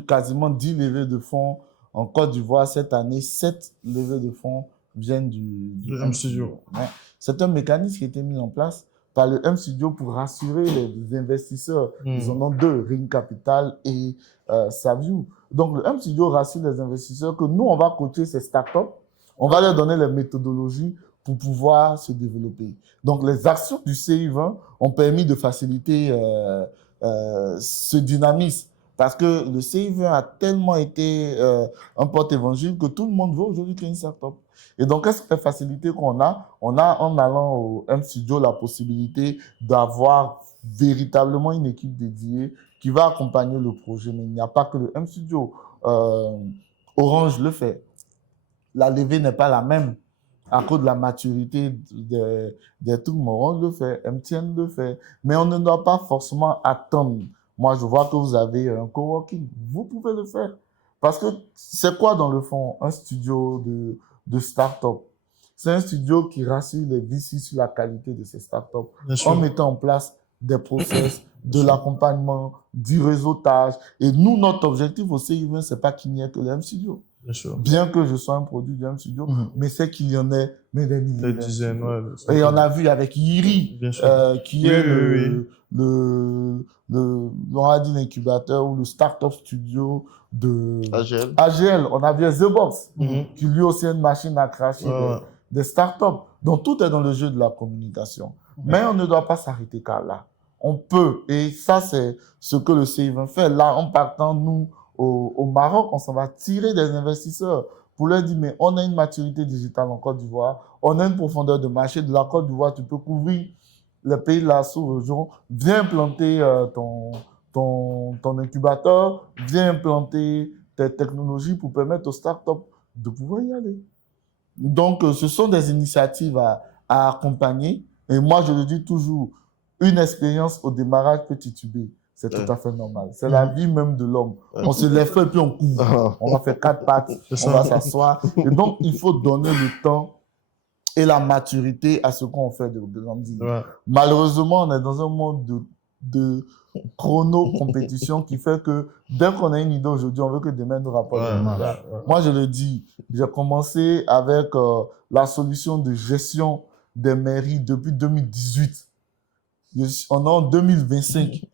quasiment 10 levées de fonds en Côte d'Ivoire cette année. 7 levées de fonds viennent du M-Studio. C'est un mécanisme qui a été mis en place par le M-Studio pour rassurer les investisseurs. Ils en ont deux, Ring Capital et Savvy. Donc, le M-Studio rassure les investisseurs que nous, on va coacher ces startups, on va leur donner les méthodologies pour pouvoir se développer. Donc, les actions du CI20 ont permis de faciliter ce dynamisme. Parce que le CI20 a tellement été un porte-évangile que tout le monde veut aujourd'hui créer une startup. Et donc, qu'est-ce que la facilité qu'on a? On a, en allant au M-Studio, la possibilité d'avoir véritablement une équipe dédiée qui va accompagner le projet. Mais il n'y a pas que le M-Studio. Orange le fait. La levée n'est pas la même à cause de la maturité des trucs. Orange le fait, MTN le fait. Mais on ne doit pas forcément attendre. Moi, je vois que vous avez un coworking. Vous pouvez le faire. Parce que c'est quoi, dans le fond, un studio de start-up? C'est un studio qui rassure les VC sur la qualité de ces start-up en mettant en place des process, de l'accompagnement, du réseautage. Et nous, notre objectif au CI20, c'est pas qu'il n'y ait que le M-Studio. Bien que je sois un produit du M-Studio, mais c'est qu'il y en ait mais des milliers. Des dizaines, et on a vu avec Yiri, qui est on a dit l'incubateur ou le start-up studio de AGL. On a vu The Box, qui lui aussi est une machine à cracher des start-up. Donc tout est dans le jeu de la communication. Mais on ne doit pas s'arrêter qu'à là. On peut, et ça c'est ce que le CI20 fait. Là, en partant, nous, au Maroc, on s'en va tirer des investisseurs pour leur dire, mais on a une maturité digitale en Côte d'Ivoire, on a une profondeur de marché de la Côte d'Ivoire, tu peux couvrir les pays de la sous-région, viens implanter ton incubateur, viens implanter tes technologies pour permettre aux startups de pouvoir y aller. Donc, ce sont des initiatives à accompagner. Et moi, je le dis toujours, une expérience au démarrage peut tituber. C'est tout à fait normal. C'est la vie même de l'homme. On se lève et puis on couvre. On va faire 4 pattes, on va s'asseoir. Et donc, il faut donner le temps et la maturité à ce qu'on fait de grandes idées. Malheureusement, on est dans un monde de chrono-compétition qui fait que dès qu'on a une idée aujourd'hui, on veut que demain nous rapporte. Moi, je le dis, j'ai commencé avec la solution de gestion des mairies depuis 2018. On est en 2025.